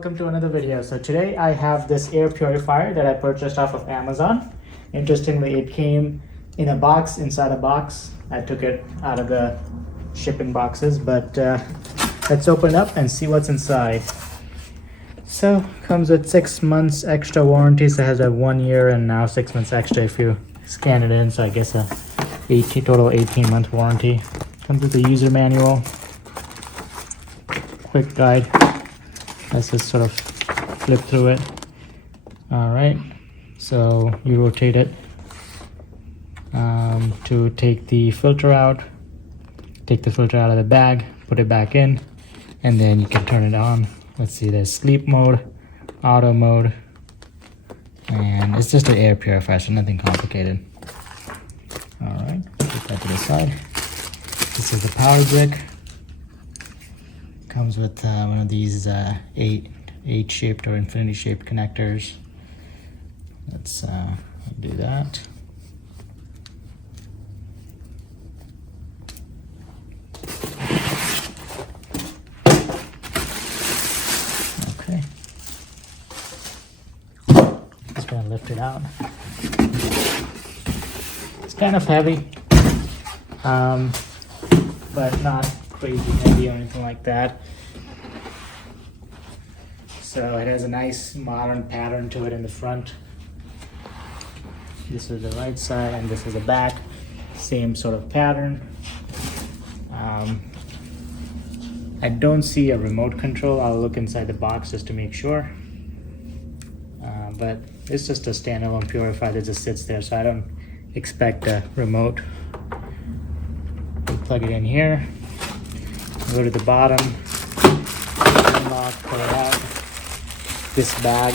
welcome to another video. So today I have this air purifier that I purchased off of Amazon. Interestingly, it came in a box inside a box. I took it out of the shipping boxes, but let's open it up and see what's inside. So comes with 6 months extra warranty, so it has a 1 year and now 6 months extra if you scan it in, so I guess a total 18-month warranty. Comes with a user manual, quick guide. Let's just sort of flip through it. All right, so you rotate it to take the filter out. Take the filter out of the bag, put it back in, and then you can turn it on. Let's see, there's sleep mode, auto mode, and it's just an air purifier, so nothing complicated. All right, put that to the side. This is the power brick. Comes with one of these H-shaped or infinity-shaped connectors. Let's do that. Okay. Just gonna lift it out. It's kind of heavy, but not crazy heavy or anything like that. So it has a nice modern pattern to it in the front. This is the right side and this is the back. Same sort of pattern. I don't see a remote control. I'll look inside the box just to make sure. But it's just a standalone purifier that just sits there, so I don't expect a remote. We plug it in here. Go to the bottom, unlock, pull it out. This bag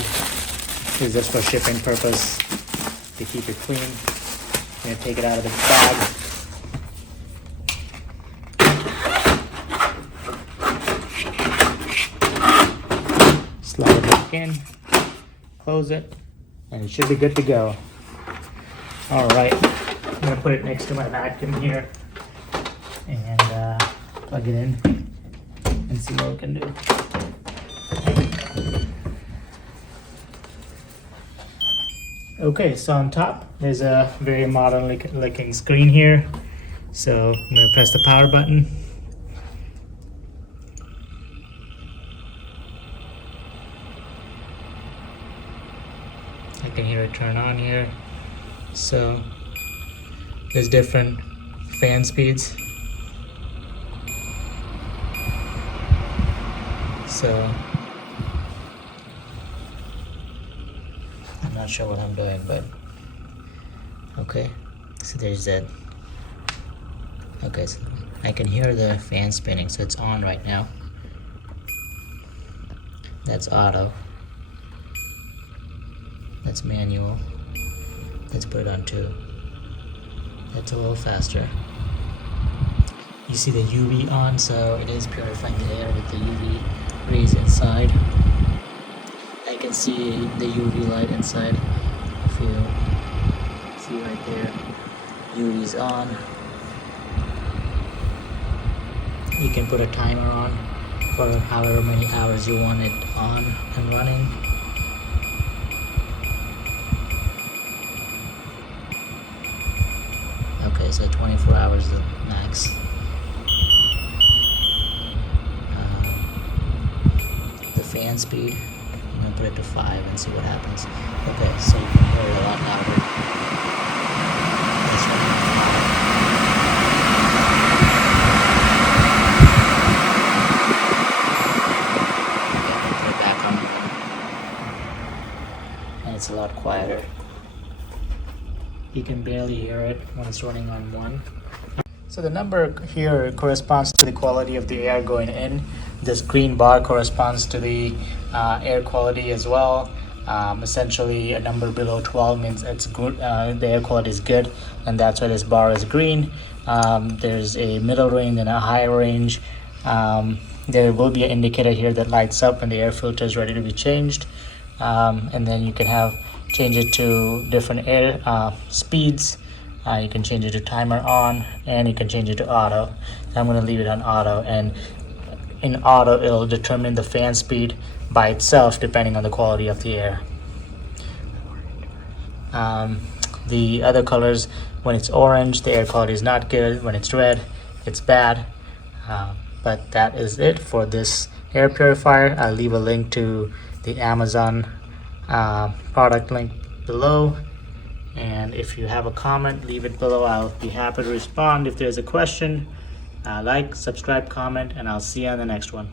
is just for shipping purpose to keep it clean. I'm gonna take it out of the bag. Slide it back in, close it, and it should be good to go. All right, I'm gonna put it next to my vacuum here and plug it in and see what we can do. Okay, so on top there's a very modern looking screen here. So I'm gonna press the power button. I can hear it turn on here. So there's different fan speeds. So I'm not sure what I'm doing, but okay. So there's that. Okay, so I can hear the fan spinning, so it's on right now. That's auto. That's manual. Let's put it on 2. That's a little faster. You see the UV on, so it is purifying the air with the UV rays inside. I can see the UV light inside. If you see right there, UV's on. You can put a timer on for however many hours you want it on and running. Okay, so 24 hours is the max. The fan speed, I'm gonna put it to 5 and see what happens. Okay, so you can hear it a lot louder. This one. Okay, put it back on. And it's a lot quieter. You can barely hear it when it's running on 1. So the number here corresponds to the quality of the air going in. This green bar corresponds to the air quality as well. Essentially, a number below 12 means it's good. The air quality is good, and that's why this bar is green. There's a middle range and a higher range. There will be an indicator here that lights up when the air filter is ready to be changed, and then you can change it to different air speeds. You can change it to timer on, and you can change it to auto. I'm going to leave it on auto, and in auto, it'll determine the fan speed by itself depending on the quality of the air. The other colors, when it's orange, the air quality is not good. When it's red, it's bad. But that is it for this air purifier. I'll leave a link to the Amazon product link below. And if you have a comment, leave it below. I'll be happy to respond if there's a question. Like, subscribe, comment, and I'll see you on the next one.